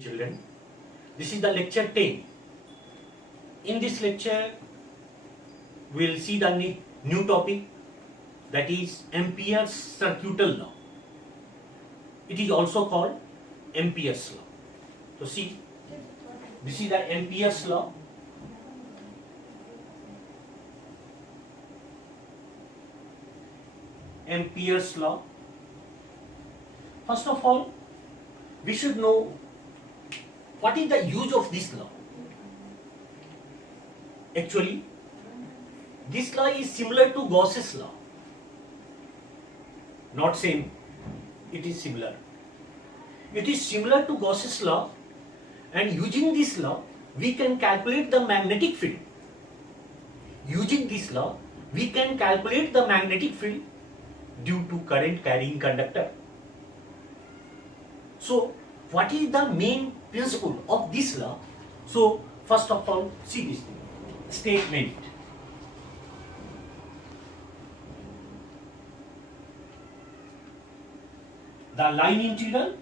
Children, this is the lecture 10. In this lecture, we will see the new topic, that is Ampere's circuital law. It is also called Ampere's law. So see, this is the Ampere's law. Ampere's law. First of all, we should know what is the use of this law. Actually, this law is similar to Gauss's law. Not same, it is similar. It is similar to Gauss's law, and using this law, we can calculate the magnetic field. Using this law, we can calculate the magnetic field due to current carrying conductor. So, what is the main principle of this law? So, first of all, see this thing. Statement. The line integral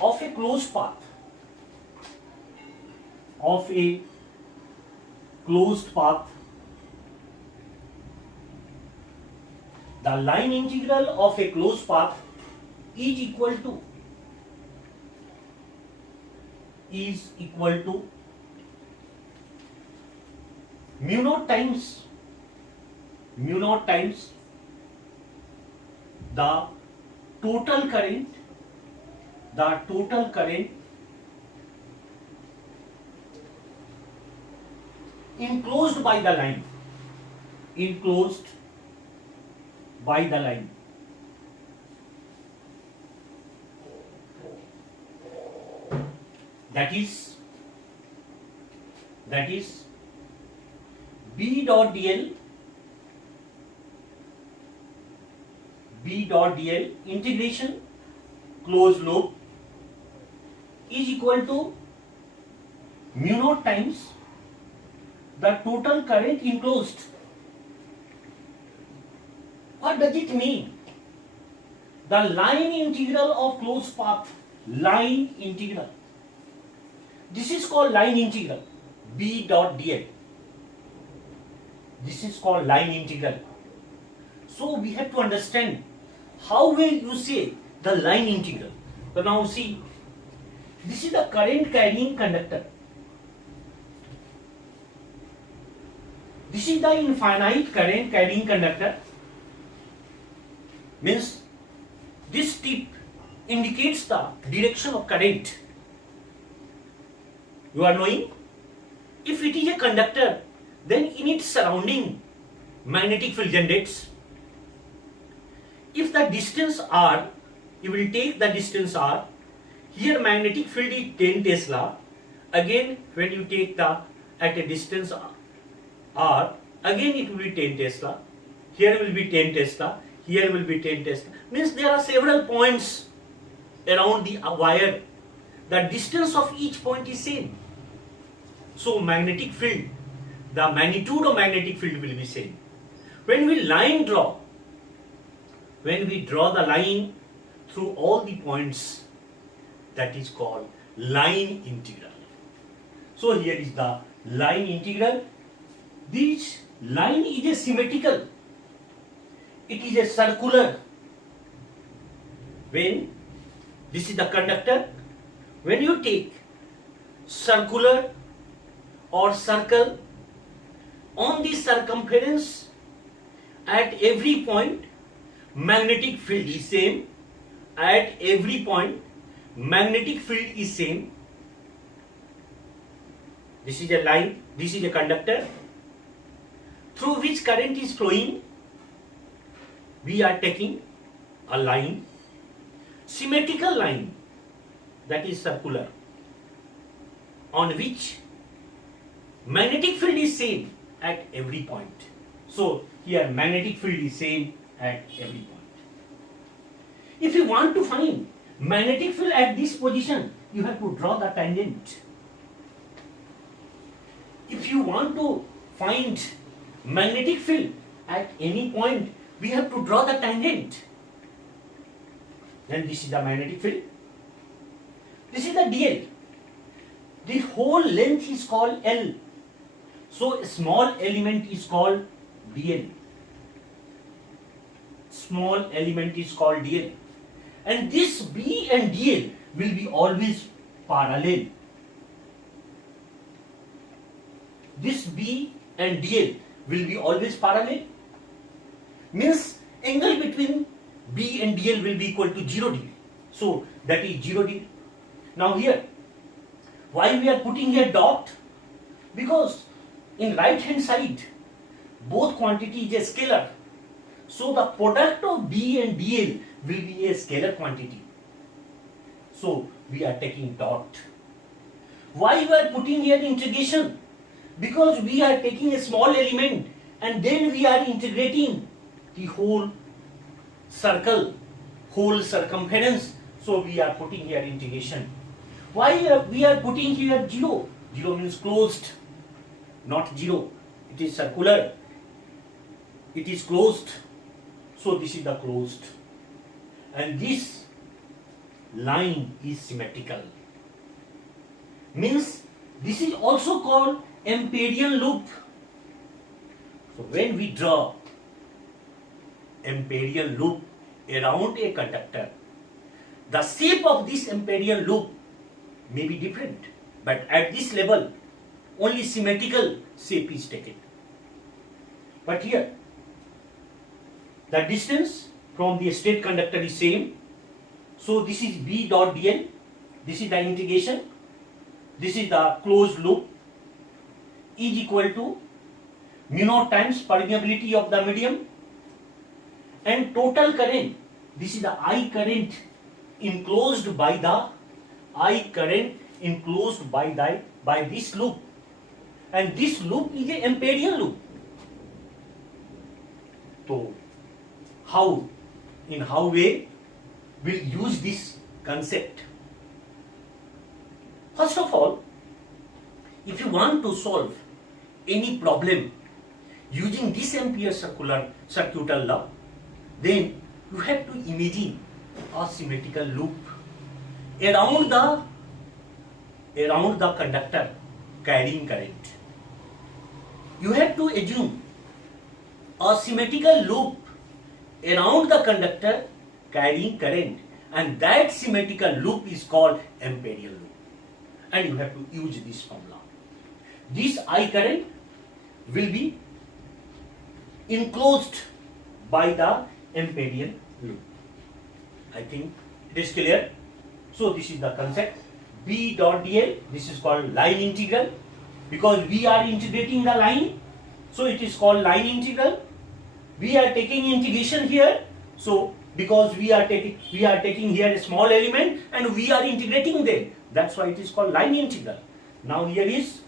of a closed path the line integral of a closed path is equal to mu naught times the total current enclosed by the line. That is B dot dl integration closed loop is equal to mu naught times the total current enclosed. What does it mean? The line integral of closed path, line integral. This is called line integral, B dot dl. This is called line integral. So we have to understand how will you say the line integral. So now see, this is the current carrying conductor. This is the infinite current carrying conductor. Means this tip indicates the direction of current. You are knowing, if it is a conductor, then in its surrounding magnetic field generates. If the distance r, you will take the distance r, here magnetic field is 10 Tesla. Again, when you take the at a distance r, again it will be 10 Tesla. Here will be 10 Tesla. Here will be 10 Tesla. Means there are several points around the wire. The distance of each point is same. So magnetic field, the magnitude of magnetic field will be same. When we draw the line through all the points, that is called line integral. So here is the line integral. This line is a symmetrical. It is a circular. When this is the conductor, when you take circular or circle, on the circumference at every point magnetic field is same. At every point magnetic field is same. This is a line, this is a conductor through which current is flowing. We are taking a line, symmetrical line, that is circular, on which magnetic field is same at every point. So here magnetic field is same at every point. If you want to find magnetic field at this position, you have to draw the tangent. If you want to find magnetic field at any point we have to draw the tangent. Then this is the magnetic field. This is the dl. The whole length is called L. So a small element is called dl. Small element is called dl. And this B and dl will be always parallel. This B and dl will be always parallel. Means angle between B and dl will be equal to 0 degree. So that is 0 degree. Now here, why we are putting here dot? Because in right hand side, both quantity is a scalar. So the product of B and dl will be a scalar quantity. So we are taking dot. Why we are putting here integration? Because we are taking a small element and then we are integrating the whole circle, whole circumference. So we are putting here integration. Why we are putting here 0? 0 means closed, not 0. It is circular. It is closed. So this is the closed. And this line is symmetrical. Means this is also called Ampérian loop. So when we draw Ampérian loop around a conductor, the shape of this Ampérian loop may be different, but at this level only symmetrical shape is taken. But here the distance from the straight conductor is same. So this is B dot dl. This is the integration. This is the closed loop. Is equal to mu naught times permeability of the medium and total current. This is the I current enclosed by this loop, and this loop is a Ampérian loop. So in how way we'll use this concept? First of all, if you want to solve any problem using this Ampere circuital law, then you have to imagine a symmetrical loop around the conductor carrying current. You have to assume a symmetrical loop around the conductor carrying current, and that symmetrical loop is called Ampérian loop. And you have to use this formula. This I current will be enclosed by the Ampérian loop. I think it is clear. So this is the concept. B dot dl, this is called line integral, because we are integrating the line, so it is called line integral. We are taking integration here, so because we are taking here a small element and we are integrating them, that's why it is called line integral. Now here is,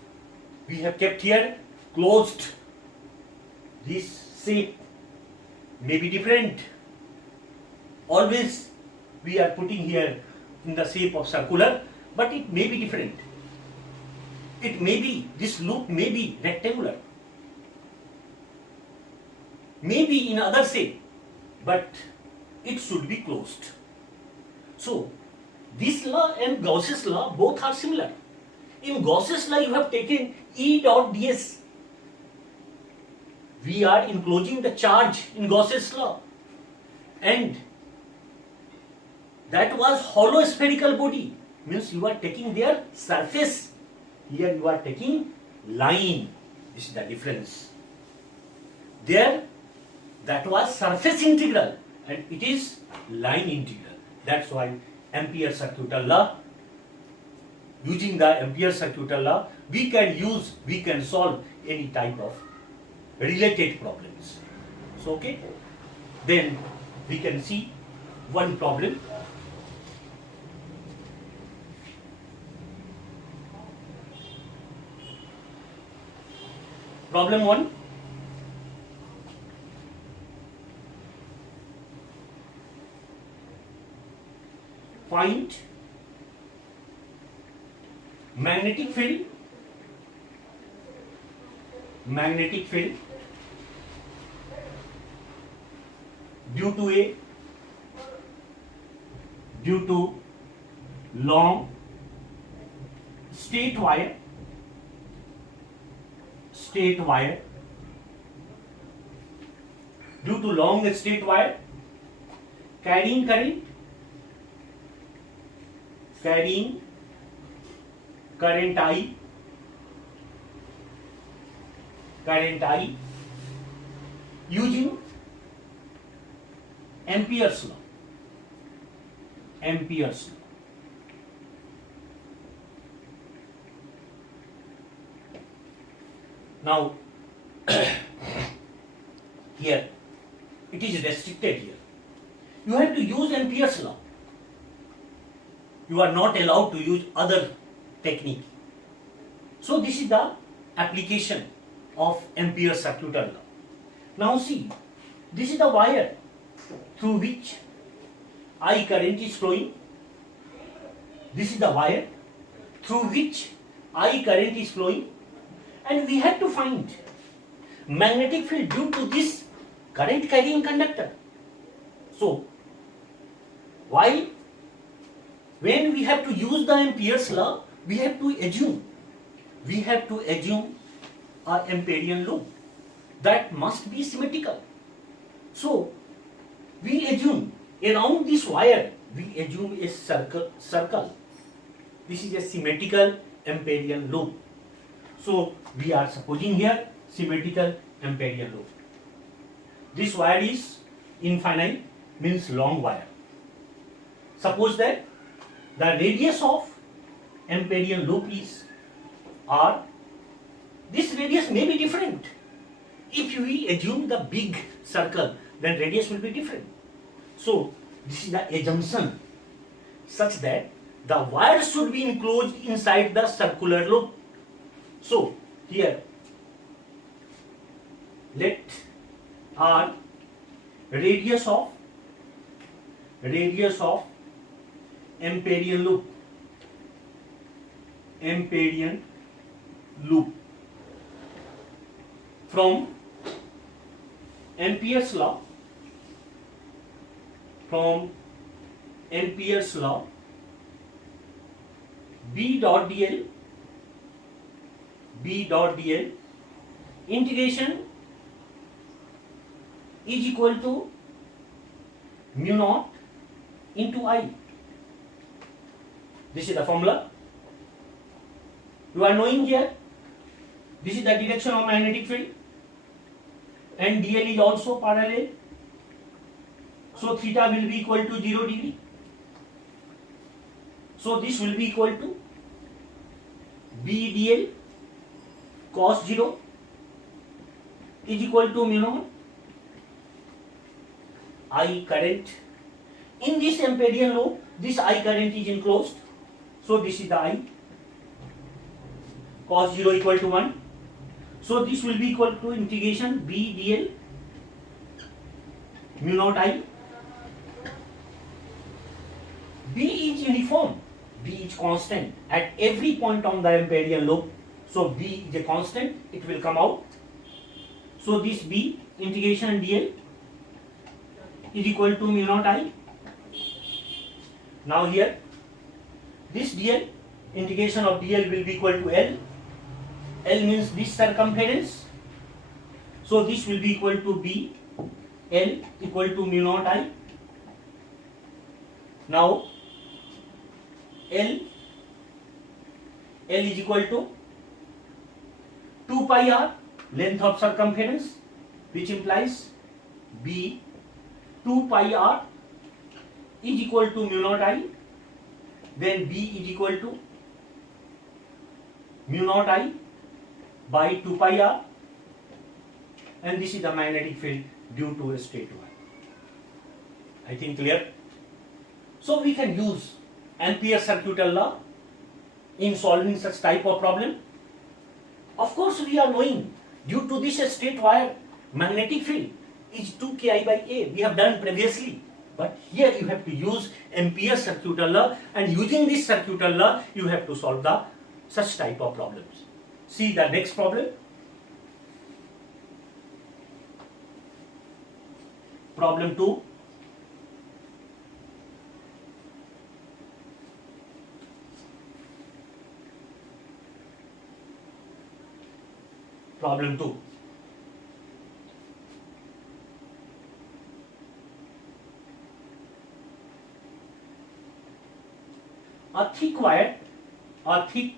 we have kept here closed. This shape may be different. Always we are putting here in the shape of circular, but it may be different. It may be, this loop may be rectangular, maybe in other shape, but it should be closed. So this law and Gauss's law both are similar. In Gauss's law you have taken E dot ds. We are enclosing the charge in Gauss's law, and that was hollow spherical body, means you are taking their surface. Here you are taking line. This is the difference. There that was surface integral and it is line integral. That's why Ampere circuital law, using the Ampere circuital law, we can solve any type of related problems. So okay, then we can see one problem. Problem 1. Find magnetic field due to long straight wire due to long straight wire carrying current I using Ampere's law. Now here it is restricted here. You have to use Ampere's law. You are not allowed to use other technique. So this is the application of Ampere's circuital law. Now see, this is the wire through which I current is flowing. This is the wire through which I current is flowing, and we have to find magnetic field due to this current carrying conductor. So when we have to use the Ampere's law, we have to assume a Amperian loop that must be symmetrical. So we assume around this wire, we assume a circle. This is a symmetrical Amperian loop. So we are supposing here symmetrical Amperian loop. This wire is infinite, means long wire. Suppose that the radius of Amperian loop is R. This radius may be different. If we assume the big circle, then radius will be different. So this is the assumption such that the wire should be enclosed inside the circular loop. So here let R radius of Amperian loop from Ampere's law B dot dl integration is equal to mu naught into I. This is the formula. You are knowing here, this is the direction of magnetic field and dl is also parallel. So theta will be equal to 0 degree. So this will be equal to B dl cos 0 is equal to mu naught I current. In this Amperian loop, this I current is enclosed. So this is the I. Cos 0 equal to 1. So this will be equal to integration B dl mu naught I. B is uniform. B is constant at every point on the Amperian loop. So B is a constant, it will come out. So this B integration dl is equal to mu naught I. Now here this dl, integration of dl will be equal to L. L means this circumference. So this will be equal to B L equal to mu naught I. Now L is equal to 2 pi r, length of circumference, which implies B 2 pi r is equal to mu naught I. Then B is equal to mu naught I by 2 pi r, and this is the magnetic field due to a straight wire. I think clear? So we can use Ampere's circuital law in solving such type of problem. Of course we are knowing due to this straight wire magnetic field is 2 Ki by A. We have done previously. But here you have to use Ampere's circuital law, and using this circuital law you have to solve the such type of problems. See the next problem. Problem 2. Problem 2. A thick wire, a thick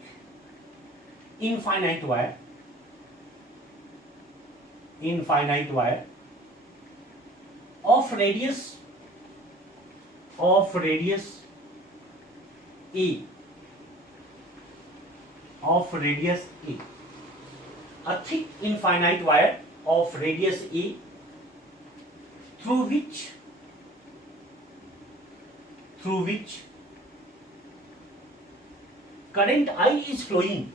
infinite wire of radius A, a thick infinite wire of radius A through which current I is flowing.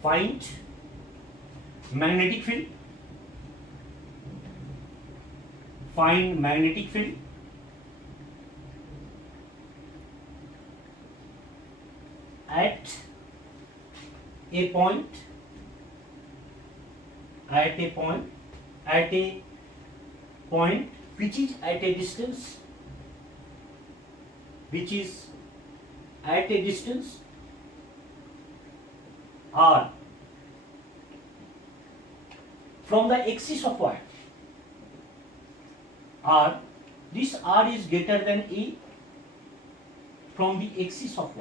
Find magnetic field. At a point which is at a distance r from the axis of wire. This r is greater than a from the axis of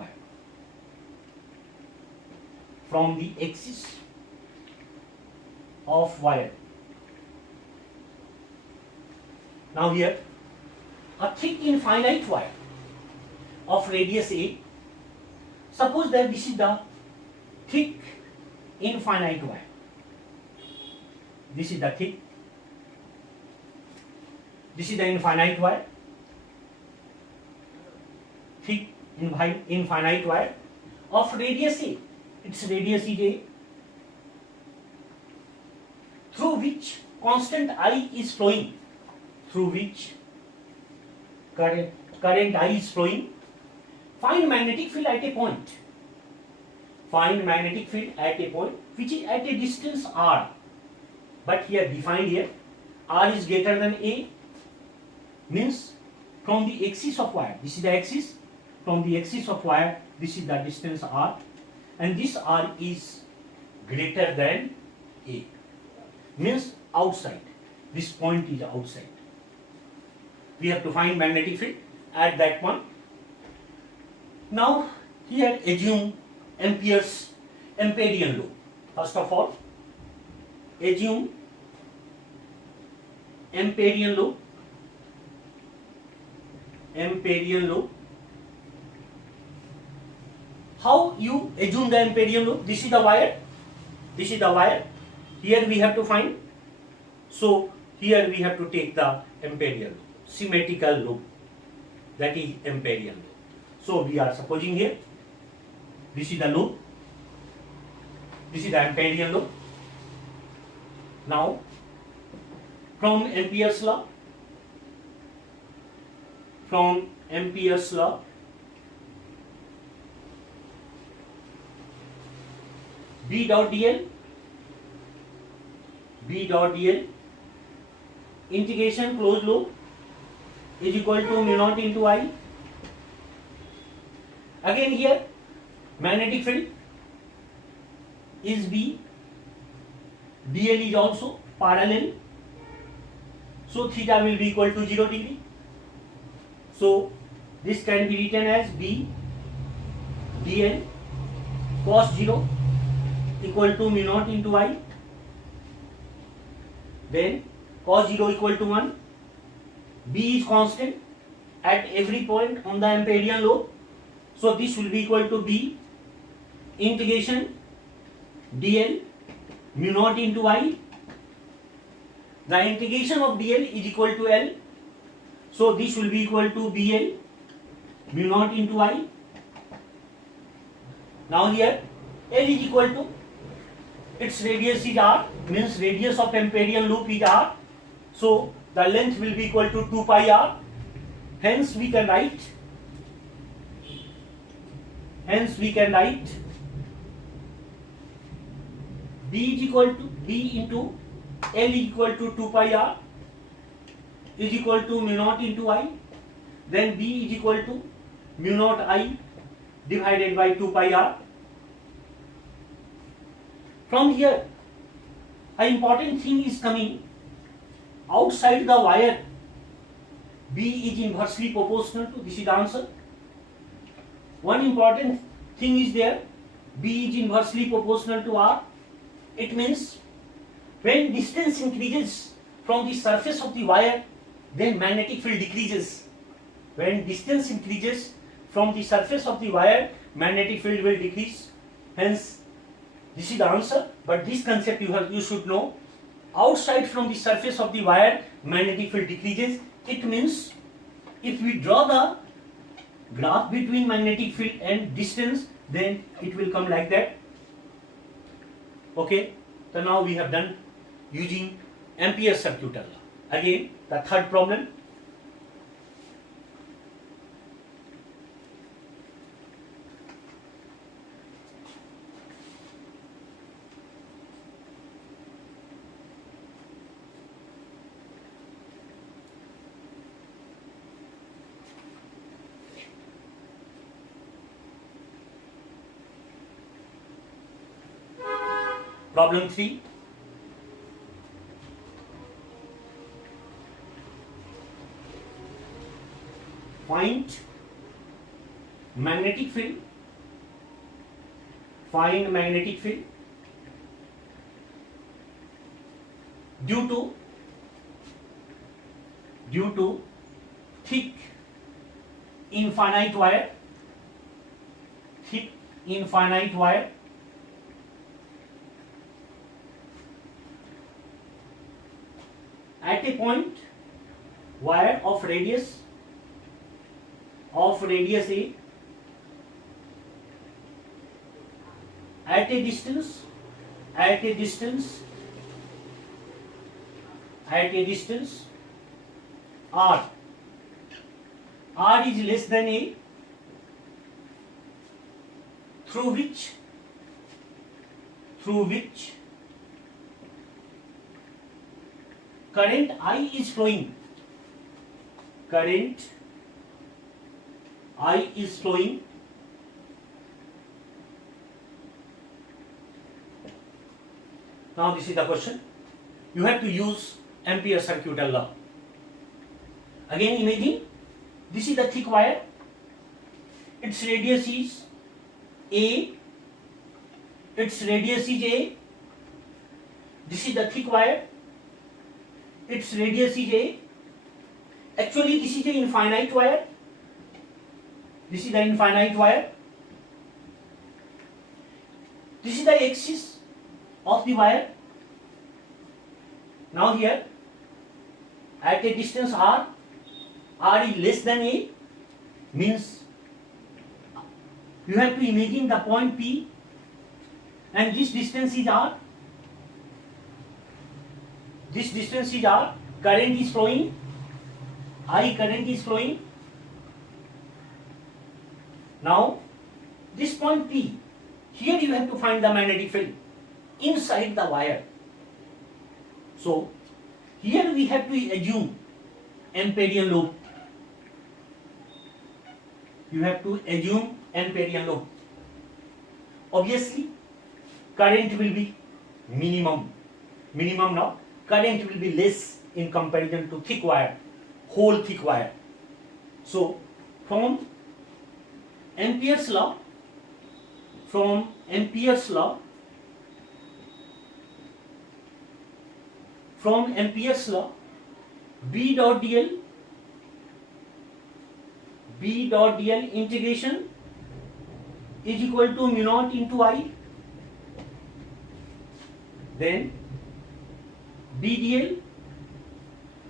wire. Now here, a thick infinite wire of radius A. Suppose that this is the thick infinite wire. This is the infinite wire. Thick infinite wire of radius A. Its radius is A, through which constant I is flowing, current I is flowing. Find magnetic field at a point. Which is at a distance r. But here defined here, r is greater than a, means from the axis of wire. This is the axis. From the axis of wire, this is the distance r, and this r is greater than a, means outside. This point is outside. We have to find magnetic field at that point. Now here assume Ampere's Amperian law. First of all, assume Amperian law. How you assume the Amperian law? This is the wire. Here we have to find. So here we have to take the Amperian law, symmetrical law. That is Amperian law. So we are supposing here, this is the law. This is the Amperian law. Now, from Ampere's law, B dot dl integration closed loop is equal to mu naught into I. Again here magnetic field is B, dl is also parallel, so theta will be equal to 0 degree. So this can be written as B dl cos 0 equal to mu naught into I. Then cos 0 equal to 1. B is constant at every point on the Amperian law. So this will be equal to B integration dl mu naught into I. The integration of dl is equal to L. So this will be equal to BL mu naught into I. Now here L is equal to, its radius is r, means radius of Amperian loop is r. So the length will be equal to 2 pi r. Hence we can write Hence we can write B is equal to B into L equal to 2 pi r is equal to mu naught into I. Then B is equal to mu naught I divided by 2 pi r. From here, an important thing is coming. Outside the wire, B is inversely proportional to, this is the answer. One important thing is there, B is inversely proportional to R. It means when distance increases from the surface of the wire, then magnetic field decreases. When distance increases from the surface of the wire, magnetic field will decrease. Hence, this is the answer. But this concept you should know. Outside from the surface of the wire, magnetic field decreases. It means if we draw the graph between magnetic field and distance, then it will come like that. Okay, so now we have done using Ampere's circuit law. Again, the third problem. Problem 3. Find magnetic field. Find magnetic field due to thick infinite wire. Thick infinite wire at a point wire of radius A at a distance R is less than A, through which current I is flowing. Current I is flowing. Now this is the question. You have to use Ampere's circuit law. Again imagine, this is the thick wire. Its radius is A. This is the thick wire. Its radius is A. Actually, this is the infinite wire. This is the axis of the wire. Now here, at a distance R is less than A, means you have to imagine the point P, and this distance is R. Current is flowing. Current is flowing. Now, this point P, here you have to find the magnetic field inside the wire. So, here we have to assume Amperian law. You have to assume Amperian law. Obviously, current will be minimum. Now, current will be less in comparison to thick wire, whole thick wire. So, from Ampere's law, B dot dl integration is equal to mu naught into I. Then B dl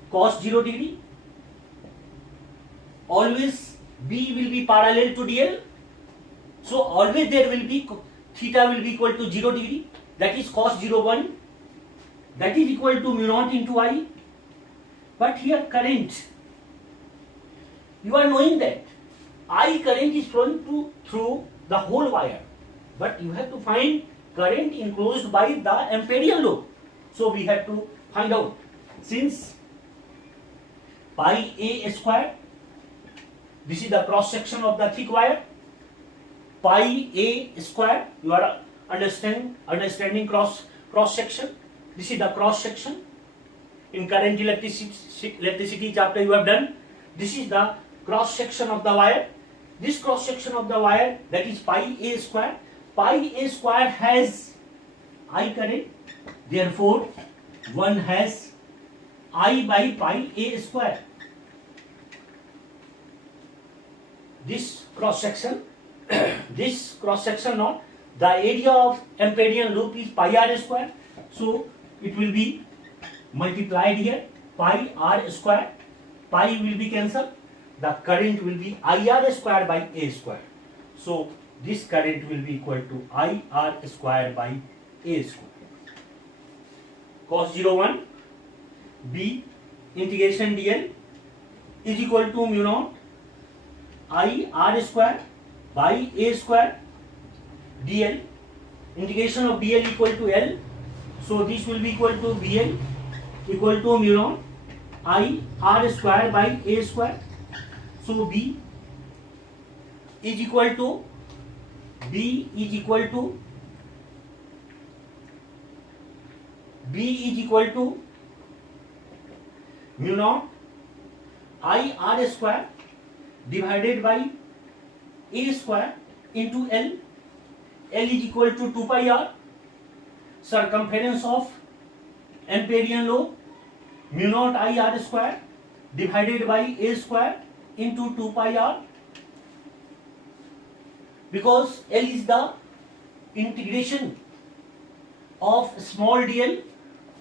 cos 0 degree. Always B will be parallel to dl. So always there will be theta will be equal to 0 degree. That is cos 0 1. That is equal to mu naught into I. But here current, you are knowing that I current is flowing through the whole wire, but you have to find current enclosed by the amperial loop. So we have to find out, since pi a square, this is the cross section of the thick wire, pi a square, you are understanding cross section, this is the cross section. In current electricity chapter you have done, this is the cross section of the wire. This cross section of the wire, that is pi a square. Pi a square has I current, therefore one has I by pi a square. This cross section now, the area of amperial loop is pi r square, so it will be multiplied here, pi r square, pi will be cancelled, the current will be IR square by A square. So this current will be equal to IR square by A square. Cos 01 B integration dl is equal to mu naught IR square by A square dl. Integration of dl equal to L, so this will be equal to BL equal to mu naught I r square by A square. So B is equal to mu naught I r square divided by A square into L. L is equal to 2 pi r, circumference of amperial loop, mu naught I r square divided by A square into 2 pi r, because L is the integration of small dl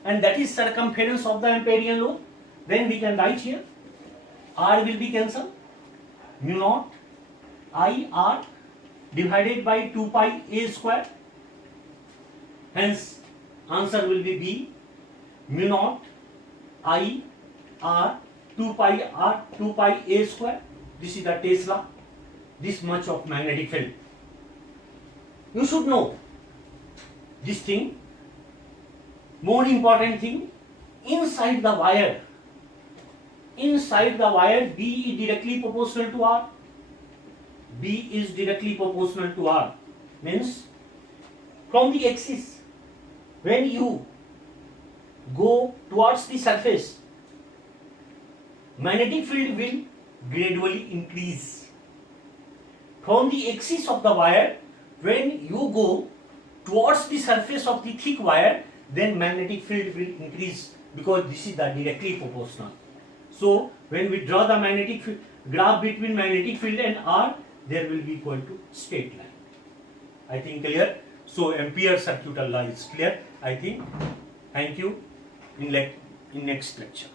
and that is circumference of the amperial loop. Then we can write here, r will be cancelled, mu naught I r divided by 2 pi A square, hence answer will be B, mu naught I r 2 pi A square. This is the Tesla, this much of magnetic field. You should know this thing. More important thing, inside the wire B is directly proportional to R. B is directly proportional to R, means from the axis, when you go towards the surface, magnetic field will gradually increase. From the axis of the wire, when you go towards the surface of the thick wire, then magnetic field will increase, because this is the directly proportional. So when we draw the magnetic field, graph between magnetic field and R, there will be equal to straight line. I think clear? So Ampere circuital law is clear, I think. Thank you. In next lecture.